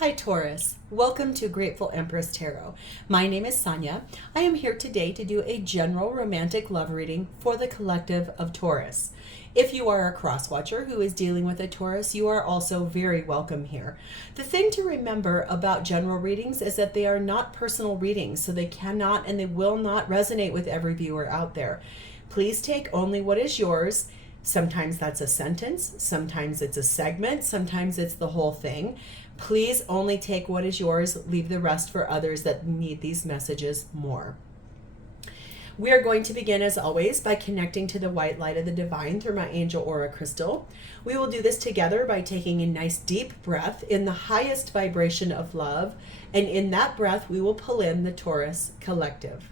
Hi Taurus, welcome to Grateful Empress Tarot. My name is Sonia. I am here today to do a general romantic love reading for the collective of Taurus. If you are a cross-watcher who is dealing with a Taurus, you are also very welcome here. The thing to remember about general readings is that they are not personal readings, so they cannot and they will not resonate with every viewer out there. Please take only what is yours. Sometimes that's a sentence, sometimes it's a segment, sometimes it's the whole thing. Please only take what is yours, leave the rest for others that need these messages more. We are going to begin, as always, by connecting to the white light of the divine through my angel aura crystal. We will do this together by taking a nice deep breath in the highest vibration of love, and in that breath we will pull in the Taurus collective.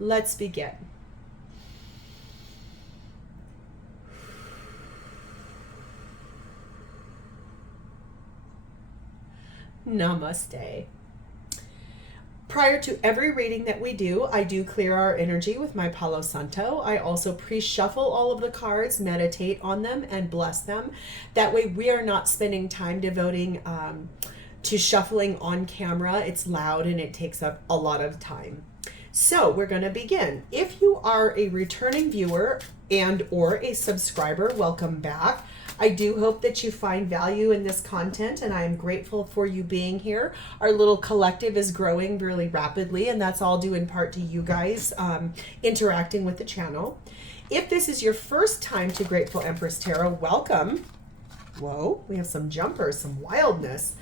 Let's begin. Namaste. Prior to every reading that we do, I do clear our energy with my Palo Santo. I also pre-shuffle all of the cards, meditate on them, and bless them. That way we are not spending time devoting to shuffling on camera. It's loud and it takes up a lot of time. So we're going to begin. If you are a returning viewer and or a subscriber, welcome back. I do hope that you find value in this content, and I am grateful for you being here. Our little collective is growing really rapidly, and that's all due in part to you guys interacting with the channel. If this is your first time to Grateful Empress Tarot, welcome. Whoa, we have some jumpers, some wildness.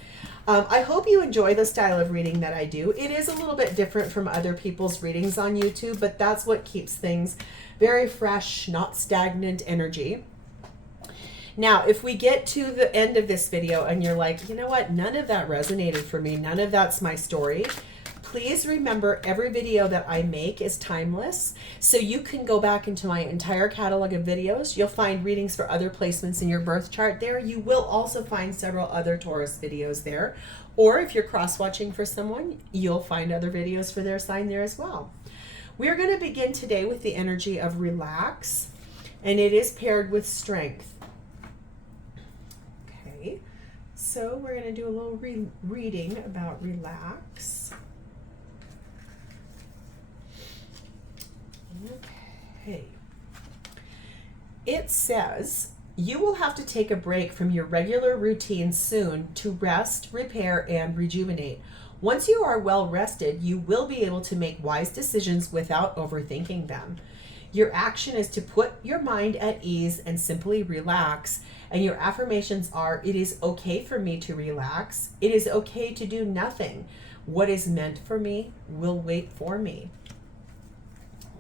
I hope you enjoy the style of reading that I do. It is a little bit different from other people's readings on YouTube, but that's what keeps things very fresh, not stagnant energy. Now, if we get to the end of this video and you're like, you know what, none of that resonated for me, none of that's my story, please remember every video that I make is timeless. So you can go back into my entire catalog of videos. You'll find readings for other placements in your birth chart there. You will also find several other Taurus videos there. Or if you're cross-watching for someone, you'll find other videos for their sign there as well. We're going to begin today with the energy of relax, and it is paired with strength. So we're going to do a little reading about relax. Okay. It says, you will have to take a break from your regular routine soon to rest, repair, and rejuvenate. Once you are well rested, you will be able to make wise decisions without overthinking them. Your action is to put your mind at ease and simply relax. And your affirmations are, it is okay for me to relax. It is okay to do nothing. What is meant for me will wait for me.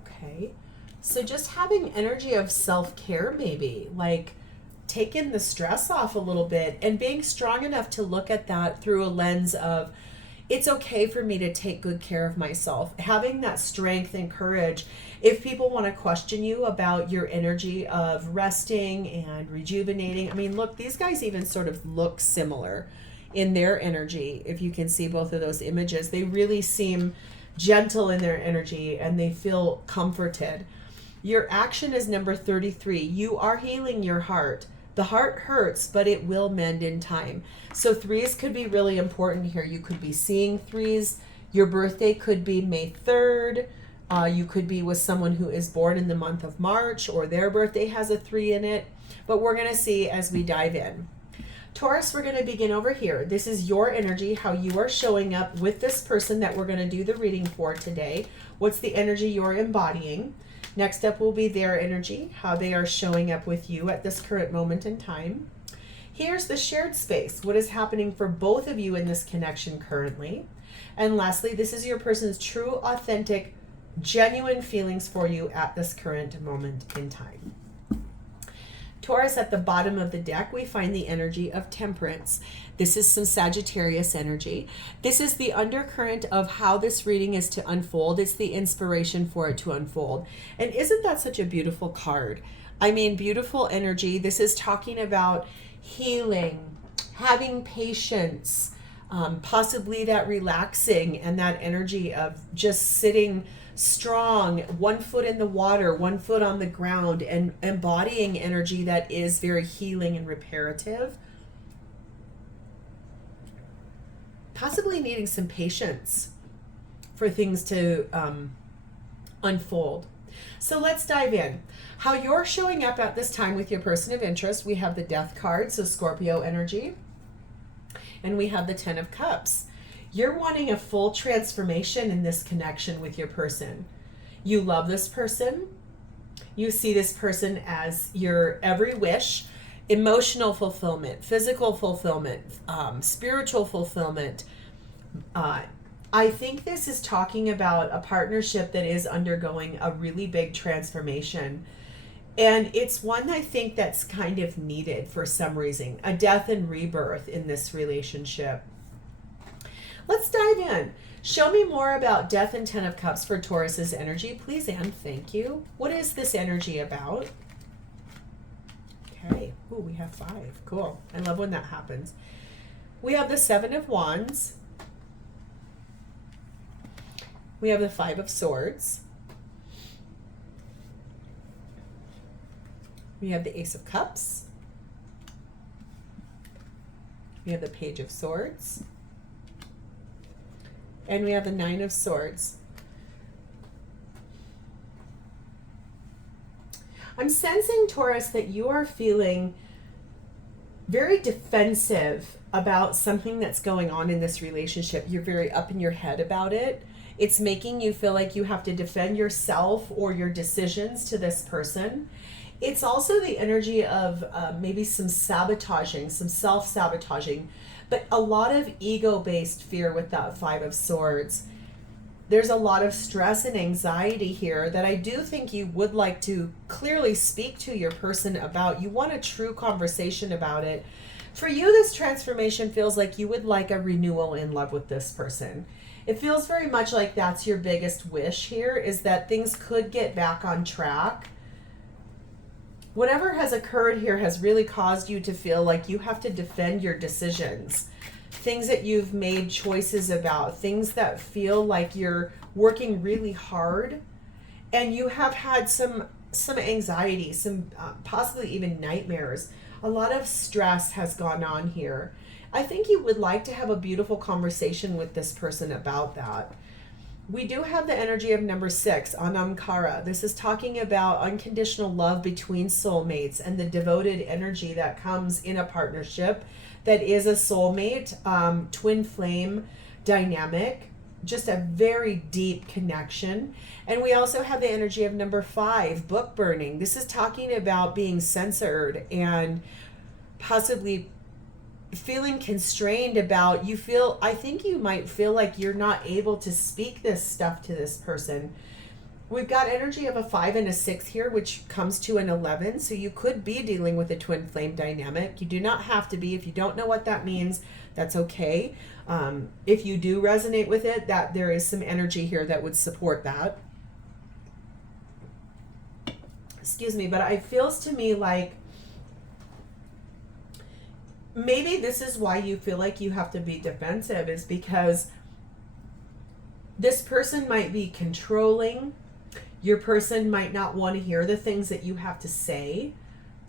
Okay. So just having energy of self-care, maybe, like taking the stress off a little bit and being strong enough to look at that through a lens of, it's okay for me to take good care of myself. Having that strength and courage. If people want to question you about your energy of resting and rejuvenating, I mean, look, these guys even sort of look similar in their energy. If you can see both of those images, they really seem gentle in their energy and they feel comforted. Your action is number 33. You are healing your heart. The heart hurts, but it will mend in time. So threes could be really important here. You could be seeing threes. Your birthday could be May 3rd. You could be with someone who is born in the month of March, or their birthday has a 3 in it. But we're going to see as we dive in. Taurus, we're going to begin over here. This is your energy, how you are showing up with this person that we're going to do the reading for today. What's the energy you're embodying? Next up will be their energy, how they are showing up with you at this current moment in time. Here's the shared space, what is happening for both of you in this connection currently. And lastly, this is your person's true, authentic, genuine feelings for you at this current moment in time. Taurus, at the bottom of the deck, we find the energy of temperance. This is some Sagittarius energy. This is the undercurrent of how this reading is to unfold. It's the inspiration for it to unfold. And isn't that such a beautiful card? I mean, beautiful energy. This is talking about healing, having patience, possibly that relaxing and that energy of just sitting strong, 1 foot in the water, 1 foot on the ground, and embodying energy that is very healing and reparative. possibly needing some patience for things to unfold. So let's dive in. How you're showing up at this time with your person of interest. We have the Death card, so Scorpio energy. And we have the Ten of Cups. You're wanting a full transformation in this connection with your person. You love this person. You see this person as your every wish, emotional fulfillment, physical fulfillment, spiritual fulfillment. I think this is talking about a partnership that is undergoing a really big transformation. And it's one I think that's kind of needed for some reason, a death and rebirth in this relationship. Let's dive in. Show me more about Death and Ten of Cups for Taurus's energy, please, and thank you. What is this energy about? Okay. Ooh, we have 5. Cool. I love when that happens. We have the Seven of Wands. We have the Five of Swords. We have the Ace of Cups. We have the Page of Swords. And we have the Nine of Swords. I'm sensing, Taurus, that you are feeling very defensive about something that's going on in this relationship. You're very up in your head about it. It's making you feel like you have to defend yourself or your decisions to this person. It's also the energy of maybe some sabotaging, some self-sabotaging, but a lot of ego-based fear with that Five of Swords. There's a lot of stress and anxiety here that I do think you would like to clearly speak to your person about. You want a true conversation about it. For you, this transformation feels like you would like a renewal in love with this person. It feels very much like that's your biggest wish here, is that things could get back on track. Whatever has occurred here has really caused you to feel like you have to defend your decisions. Things that you've made choices about, things that feel like you're working really hard, and you have had some anxiety, some possibly even nightmares. A lot of stress has gone on here. I think you would like to have a beautiful conversation with this person about that. We do have the energy of number 6, Anamkara. This is talking about unconditional love between soulmates and the devoted energy that comes in a partnership that is a soulmate, twin flame dynamic, just a very deep connection. And we also have the energy of number 5, book burning. This is talking about being censored and possibly feeling constrained about, I think you might feel like you're not able to speak this stuff to this person. We've got energy of a 5 and a 6 here, which comes to an 11. So you could be dealing with a twin flame dynamic. You do not have to be. If you don't know what that means, that's okay. If you do resonate with it, that there is some energy here that would support that. Excuse me, but it feels to me like maybe this is why you feel like you have to be defensive, is because this person might be controlling. Your person might not want to hear the things that you have to say.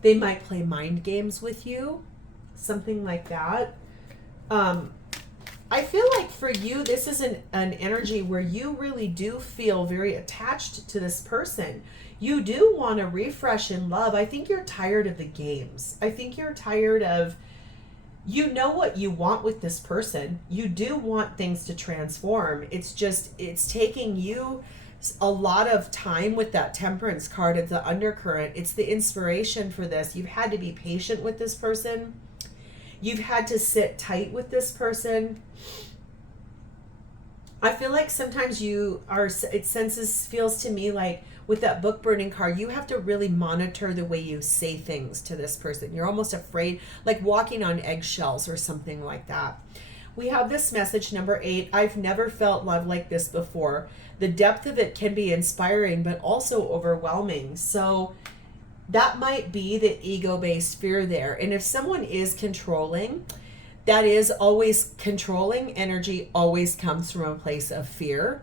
They might play mind games with you, something like that. I feel like for you, this is an energy where you really do feel very attached to this person. You do want to refresh in love. I think you're tired of the games. I think you're tired of, you know what you want with this person. You do want things to transform. It's just, it's taking you a lot of time with that Temperance card at the undercurrent. It's the inspiration for this. You've had to be patient with this person. You've had to sit tight with this person. I feel like sometimes feels to me like with that book burning card, you have to really monitor the way you say things to this person. You're almost afraid, like walking on eggshells or something like that. We have this message, number 8. I've never felt love like this before. The depth of it can be inspiring, but also overwhelming. So that might be the ego-based fear there. And if someone is controlling, that is always controlling energy, always comes from a place of fear.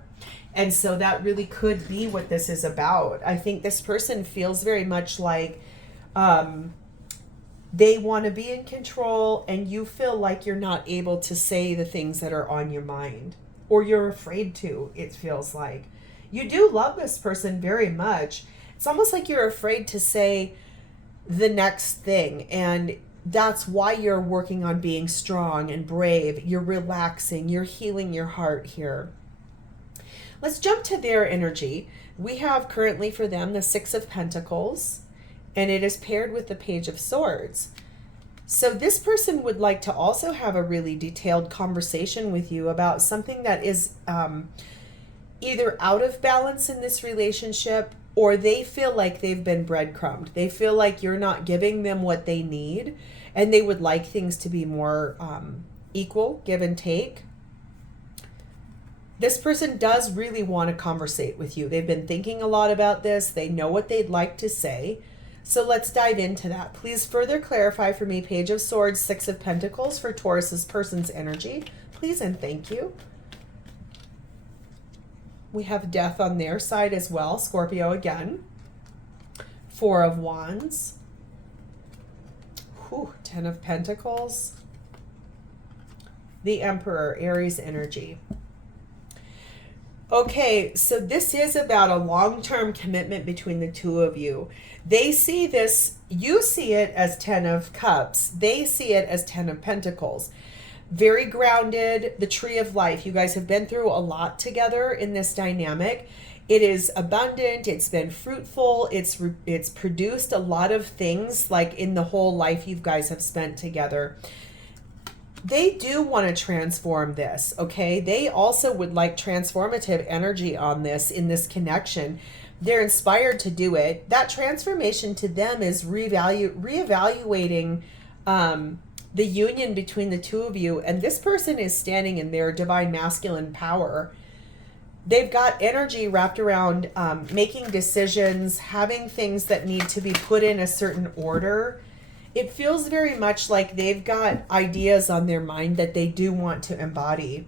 And so that really could be what this is about. I think this person feels very much like They want to be in control, and you feel like you're not able to say the things that are on your mind, or you're afraid to, it feels like. You do love this person very much. It's almost like you're afraid to say the next thing, and that's why you're working on being strong and brave. You're relaxing, you're healing your heart here. Let's jump to their energy. We have currently for them the Six of Pentacles, and it is paired with the Page of Swords. So this person would like to also have a really detailed conversation with you about something that is either out of balance in this relationship, or they feel like they've been breadcrumbed. They feel like you're not giving them what they need, and they would like things to be more equal, give and take. This person does really want to conversate with you. They've been thinking a lot about this. They know what they'd like to say. So let's dive into that. Please further clarify for me, Page of Swords, Six of Pentacles for Taurus's person's energy. Please and thank you. We have Death on their side as well. Scorpio again. Four of Wands. Whew, 10 of Pentacles. The Emperor, Aries energy. Okay, so this is about a long-term commitment between the two of you. They see this, you see it as 10 of Cups. They see it as 10 of Pentacles. Very grounded, the Tree of Life. You guys have been through a lot together in this dynamic. It is abundant, it's been fruitful, it's produced a lot of things like in the whole life you guys have spent together. They do want to transform this, okay? They also would like transformative energy on this in this connection. They're inspired to do it. That transformation to them is reevaluating the union between the two of you. And this person is standing in their divine masculine power. They've got energy wrapped around making decisions, having things that need to be put in a certain order. It feels very much like they've got ideas on their mind that they do want to embody.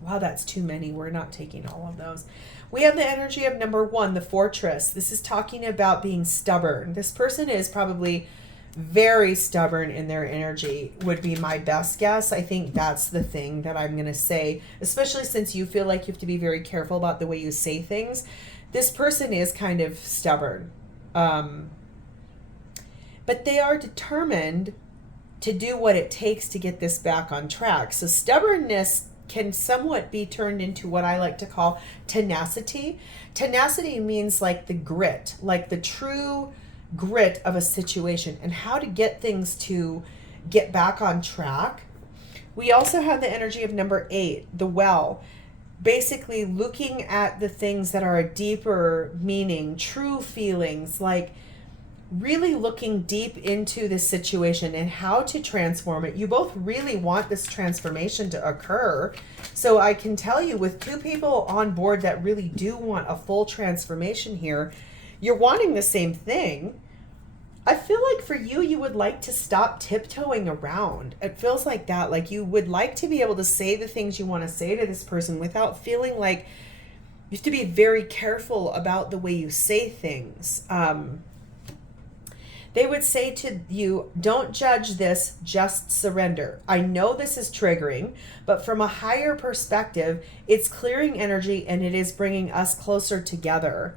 Wow, that's too many. We're not taking all of those. We have the energy of number 1, the Fortress. This is talking about being stubborn. This person is probably very stubborn in their energy, would be my best guess. I think that's the thing that I'm going to say, especially since you feel like you have to be very careful about the way you say things. This person is kind of stubborn. But they are determined to do what it takes to get this back on track. So stubbornness can somewhat be turned into what I like to call tenacity. Tenacity means like the grit, like the true grit of a situation and how to get things to get back on track. We also have the energy of number 8, the Well. Basically looking at the things that are a deeper meaning, true feelings, like really looking deep into this situation and how to transform it. You both really want this transformation to occur. So I can tell you, with two people on board that really do want a full transformation here, you're wanting the same thing. I feel like for you, you would like to stop tiptoeing around. It feels like that. Like you would like to be able to say the things you want to say to this person without feeling like you have to be very careful about the way you say things. They would say to you, don't judge this, just surrender. I know this is triggering, but from a higher perspective, it's clearing energy and it is bringing us closer together.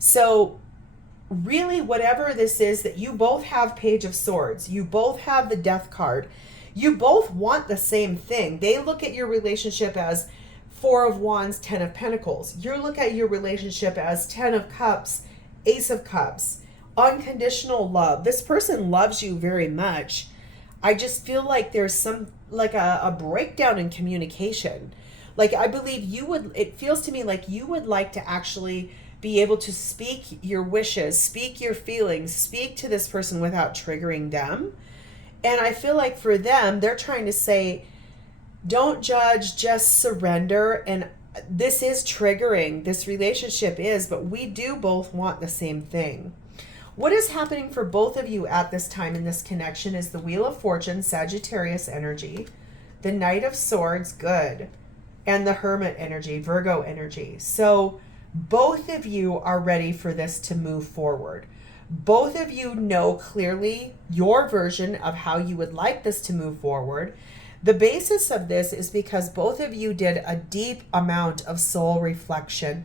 So really, whatever this is, that you both have Page of Swords, you both have the Death card, you both want the same thing. They look at your relationship as 4 of Wands, 10 of Pentacles. You look at your relationship as 10 of Cups, Ace of Cups. Unconditional love. This person loves you very much. I just feel like there's some, like a breakdown in communication. Like I believe you would, it feels to me like you would like to actually be able to speak your wishes, speak your feelings, speak to this person without triggering them. And I feel like for them, they're trying to say, don't judge, just surrender. And this is triggering, this relationship is, but we do both want the same thing. What is happening for both of you at this time in this connection is the Wheel of Fortune, Sagittarius energy, the Knight of Swords, good, and the Hermit energy, Virgo energy. So both of you are ready for this to move forward. Both of you know clearly your version of how you would like this to move forward. The basis of this is because both of you did a deep amount of soul reflection,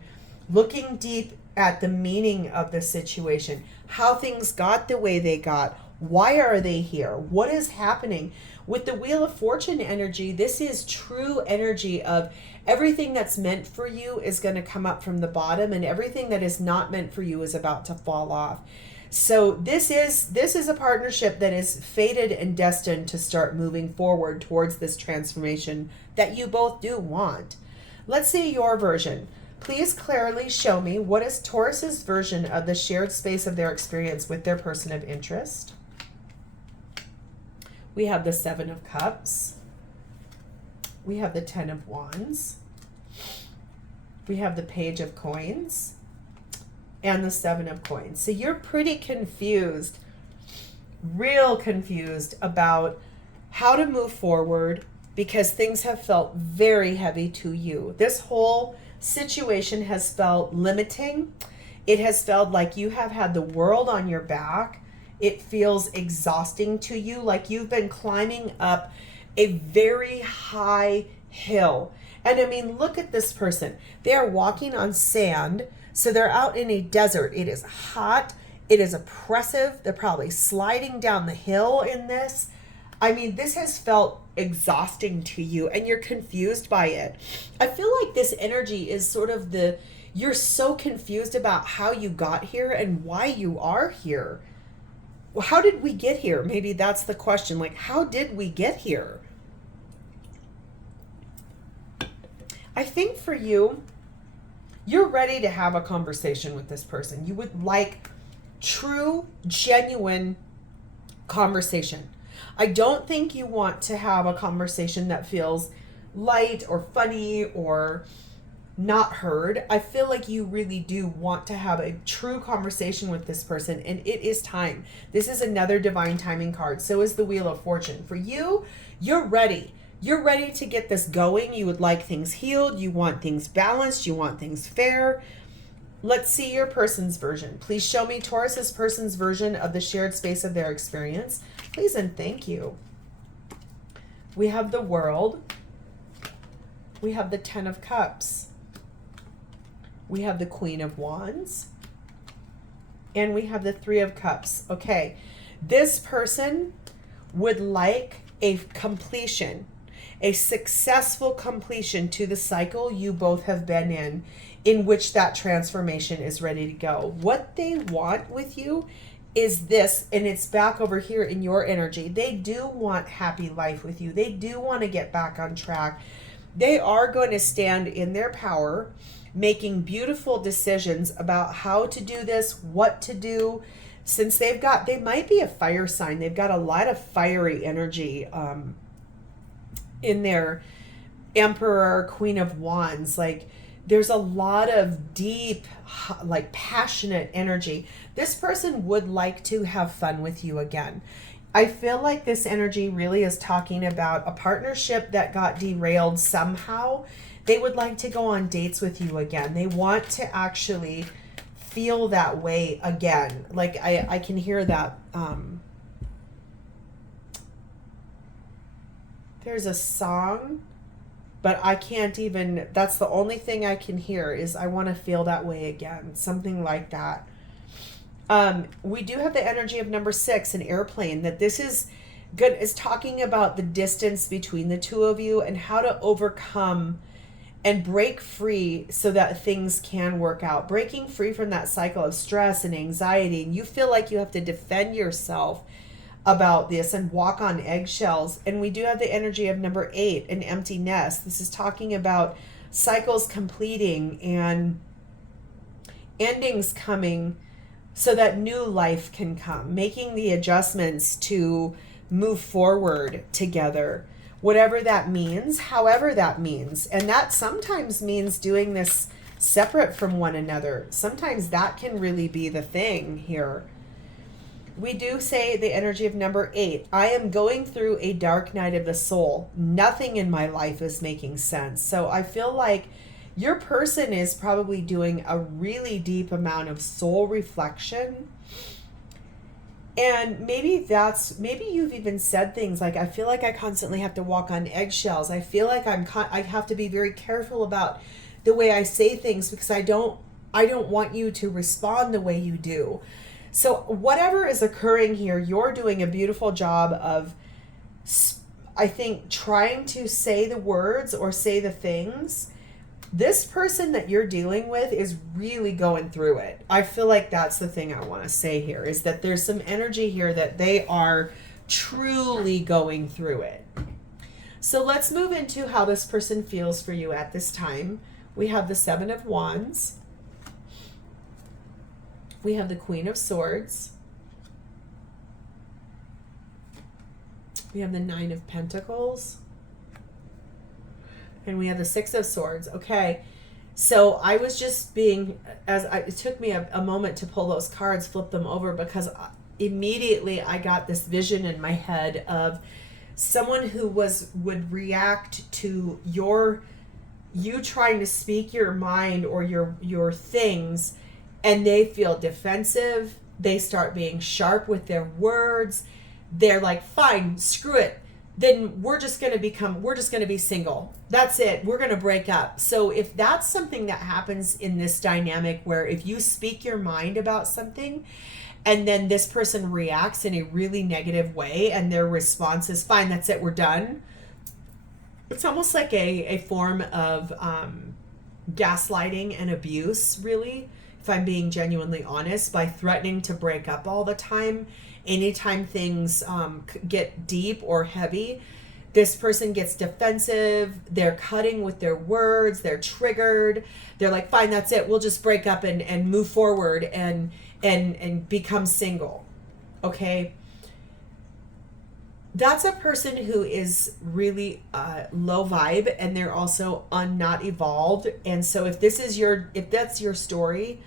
looking deep at the meaning of the situation, how things got the way they got, why are they here, what is happening. With the Wheel of Fortune energy, this is true energy of everything that's meant for you is going to come up from the bottom, and everything that is not meant for you is about to fall off. So this is a partnership that is fated and destined to start moving forward towards this transformation that you both do want. Let's see your version. Please clearly show me, what is Taurus's version of the shared space of their experience with their person of interest? We have the Seven of Cups. We have the Ten of Wands. We have the Page of Coins. And the Seven of Coins. So you're pretty confused, real confused about how to move forward because things have felt very heavy to you. This whole situation has felt limiting. It has felt like you have had the world on your back. It feels exhausting to you, like you've been climbing up a very high hill. And I mean, look at this person. They are walking on sand. So they're out in a desert. It is hot. It is oppressive. They're probably sliding down the hill in this. I mean, this has felt exhausting to you and you're confused by it. I feel like this energy is sort of you're so confused about how you got here and why you are here. Well, how did we get here? Maybe that's the question. Like, how did we get here? I think for you, you're ready to have a conversation with this person. You would like true, genuine conversation. I don't think you want to have a conversation that feels light or funny or not heard. I feel like you really do want to have a true conversation with this person, and it is time. This is another divine timing card. So is the Wheel of Fortune. For you, you're ready. You're ready to get this going. You would like things healed. You want things balanced. You want things fair. Let's see your person's version. Please show me Taurus's person's version of the shared space of their experience. Please and thank you. We have the World. We have the Ten of Cups. We have the Queen of Wands. And we have the Three of Cups. Okay. This person would like a completion. A successful completion to the cycle you both have been in which that transformation is ready to go. What they want with you is this, and it's back over here in your energy. They do want happy life with you. They do want to get back on track. They are going to stand in their power, making beautiful decisions about how to do this, what to do, since they might be a fire sign. They've got a lot of fiery energy, in their Emperor, Queen of Wands. Like, there's a lot of deep, like, passionate energy. This person would like to have fun with you again. I feel like this energy really is talking about a partnership that got derailed somehow. They would like to go on dates with you again. They want to actually feel that way again. Like, I can hear that. There's a song, but I can't even, that's the only thing I can hear is I want to feel that way again. Something like that. We do have the energy of number 6, an airplane, that this is good, is talking about the distance between the two of you and how to overcome and break free so that things can work out. Breaking free from that cycle of stress and anxiety. And you feel like you have to defend yourself about this and walk on eggshells. And we do have the energy of number 8, an empty nest. This is talking about cycles completing and endings coming so that new life can come, making the adjustments to move forward together, whatever that means, however that means. And that sometimes means doing this separate from one another. Sometimes that can really be the thing here. We do say the energy of number 8. I am going through a dark night of the soul. Nothing in my life is making sense. So I feel like your person is probably doing a really deep amount of soul reflection And maybe you've even said things like, I feel like I constantly have to walk on eggshells. I feel like I have to be very careful about the way I say things because I don't want you to respond the way you do. So whatever is occurring here, you're doing a beautiful job of, I think, trying to say the words or say the things. This person that you're dealing with is really going through it. I feel like that's the thing I want to say here, is that there's some energy here that they are truly going through it. So let's move into how this person feels for you at this time. We have the Seven of Wands. We have the Queen of Swords. We have the Nine of Pentacles. And we have the Six of Swords. Okay, so I was just being, it took me a moment to pull those cards, flip them over, because immediately I got this vision in my head of someone who would react to you trying to speak your mind or your things, and they feel defensive. They start being sharp with their words. They're like, fine, screw it. Then we're just going to be single. That's it. We're going to break up. So if that's something that happens in this dynamic, where if you speak your mind about something and then this person reacts in a really negative way and their response is, fine, that's it, we're done. It's almost like a form of gaslighting and abuse, really, if I'm being genuinely honest, by threatening to break up all the time. Anytime things get deep or heavy, this person gets defensive. They're cutting with their words. They're triggered. They're like, fine, that's it. We'll just break up and move forward and become single. Okay. That's a person who is really low vibe, and they're also not evolved. And so if that's your story,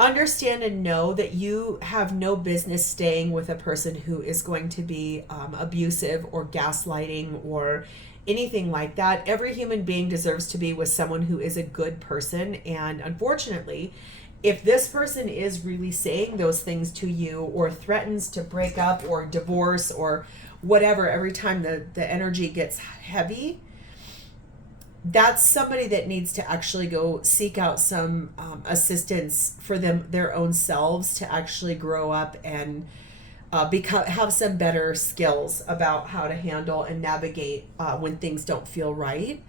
understand and know that you have no business staying with a person who is going to be abusive or gaslighting or anything like that. Every human being deserves to be with someone who is a good person. And unfortunately, if this person is really saying those things to you or threatens to break up or divorce or whatever every time the energy gets heavy, that's somebody that needs to actually go seek out some assistance for their own selves to actually grow up and have some better skills about how to handle and navigate when things don't feel right.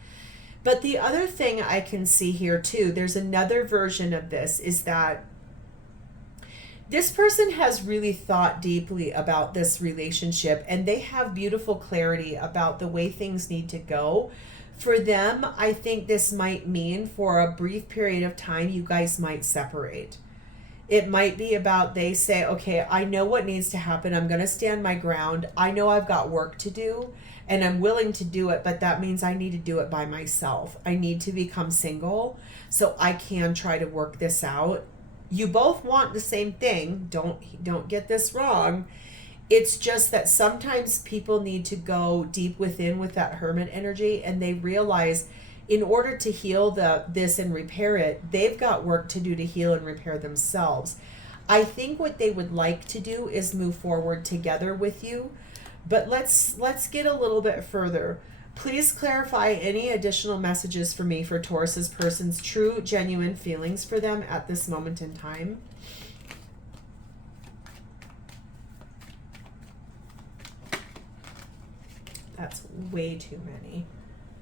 But the other thing I can see here too, there's another version of this, is that this person has really thought deeply about this relationship, and they have beautiful clarity about the way things need to go. For them, I think this might mean for a brief period of time, you guys might separate. It might be about, they say, okay, I know what needs to happen. I'm going to stand my ground. I know I've got work to do and I'm willing to do it, but that means I need to do it by myself. I need to become single so I can try to work this out. You both want the same thing. Don't get this wrong. It's just that sometimes people need to go deep within with that hermit energy, and they realize in order to heal this and repair it, they've got work to do to heal and repair themselves. I think what they would like to do is move forward together with you, but let's get a little bit further. Please clarify any additional messages for me for Taurus's person's true, genuine feelings for them at this moment in time. That's way too many.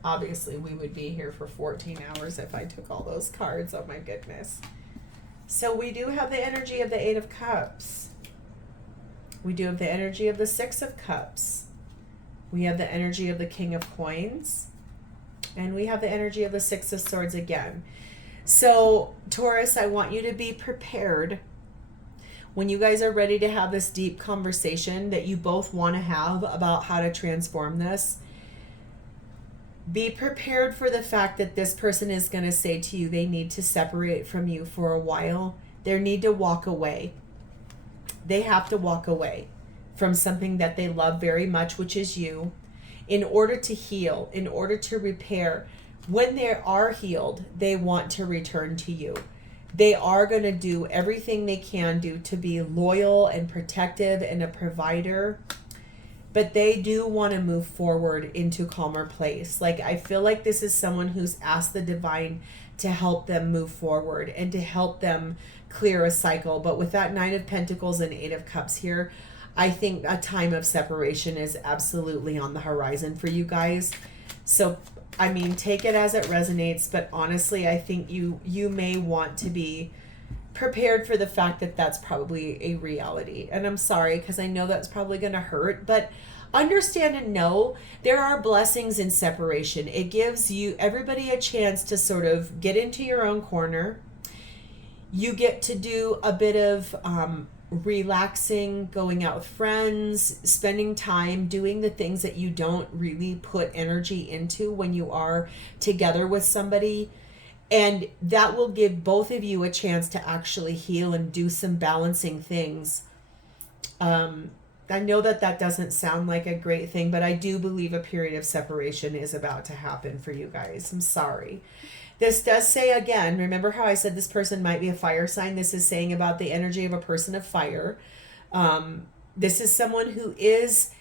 Obviously, we would be here for 14 hours if I took all those cards. Oh my goodness. So we do have the energy of the Eight of Cups. We do have the energy of the Six of Cups. We have the energy of the King of Coins. And we have the energy of the Six of Swords again. So, Taurus, I want you to be prepared when you guys are ready to have this deep conversation that you both want to have about how to transform this. Be prepared for the fact that this person is going to say to you they need to separate from you for a while. They need to walk away. They have to walk away from something that they love very much, which is you, in order to heal, in order to repair. When they are healed, they want to return to you. They are going to do everything they can do to be loyal and protective and a provider. But they do want to move forward into a calmer place. Like, I feel like this is someone who's asked the divine to help them move forward and to help them clear a cycle. But with that Nine of Pentacles and Eight of Cups here, I think a time of separation is absolutely on the horizon for you guys. So, I mean, take it as it resonates. But honestly, I think you may want to be prepared for the fact that that's probably a reality. And I'm sorry, because I know that's probably going to hurt, but understand and know there are blessings in separation. It gives you everybody a chance to sort of get into your own corner. You get to do a bit of relaxing, going out with friends, spending time doing the things that you don't really put energy into when you are together with somebody. And that will give both of you a chance to actually heal and do some balancing things. I know that that doesn't sound like a great thing, but I do believe a period of separation is about to happen for you guys. I'm sorry. This does say, again, remember how I said this person might be a fire sign? This is saying about the energy of a person of fire. This is someone who is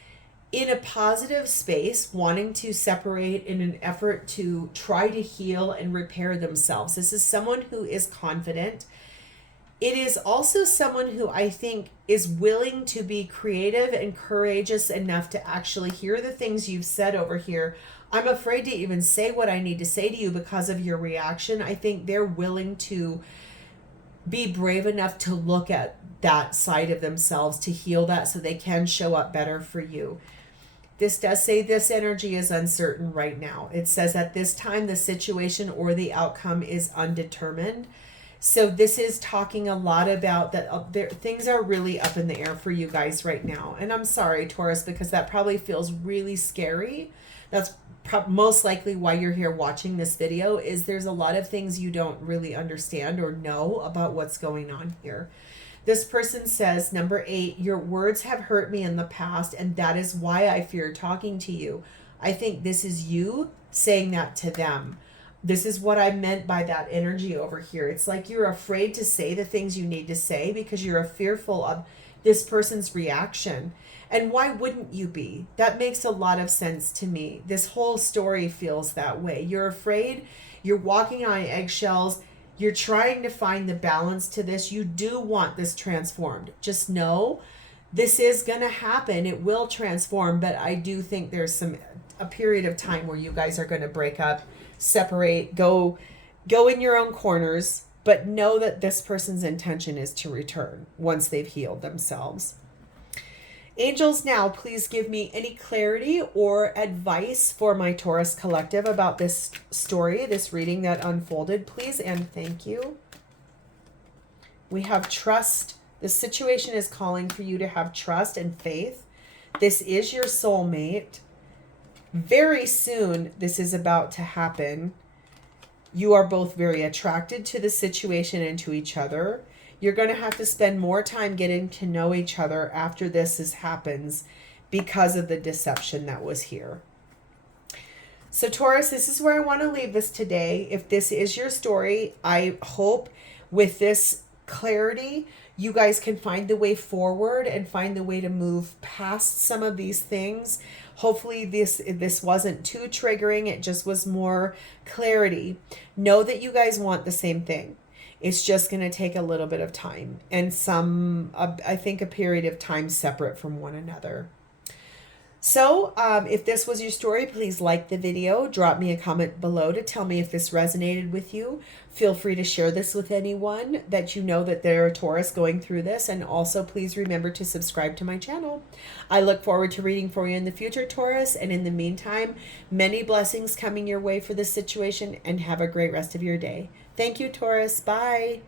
in a positive space, wanting to separate in an effort to try to heal and repair themselves. This is someone who is confident. It is also someone who I think is willing to be creative and courageous enough to actually hear the things you've said over here. I'm afraid to even say what I need to say to you because of your reaction. I think they're willing to be brave enough to look at that side of themselves, to heal that so they can show up better for you. This does say this energy is uncertain right now. It says at this time, the situation or the outcome is undetermined. So this is talking a lot about that things are really up in the air for you guys right now. And I'm sorry, Taurus, because that probably feels really scary. That's most likely why you're here watching this video, is there's a lot of things you don't really understand or know about what's going on here. This person says, number 8, your words have hurt me in the past, and that is why I fear talking to you. I think this is you saying that to them. This is what I meant by that energy over here. It's like you're afraid to say the things you need to say because you're fearful of this person's reaction. And why wouldn't you be? That makes a lot of sense to me. This whole story feels that way. You're afraid, you're walking on eggshells, you're trying to find the balance to this. You do want this transformed. Just know this is going to happen. It will transform, but I do think there's a period of time where you guys are going to break up, separate, go in your own corners, but know that this person's intention is to return once they've healed themselves. Angels, now please give me any clarity or advice for my Taurus collective about this story, this reading that unfolded, please, and thank you. We have trust. The situation is calling for you to have trust and faith. This is your soulmate. Very soon, this is about to happen. You are both very attracted to the situation and to each other. You're going to have to spend more time getting to know each other after this happens because of the deception that was here. So Taurus, this is where I want to leave this today. If this is your story, I hope with this clarity, you guys can find the way forward and find the way to move past some of these things. Hopefully this wasn't too triggering. It just was more clarity. Know that you guys want the same thing. It's just going to take a little bit of time and I think a period of time separate from one another. So if this was your story, please like the video. Drop me a comment below to tell me if this resonated with you. Feel free to share this with anyone that you know that they're a Taurus going through this. And also please remember to subscribe to my channel. I look forward to reading for you in the future, Taurus. And in the meantime, many blessings coming your way for this situation, and have a great rest of your day. Thank you, Taurus. Bye.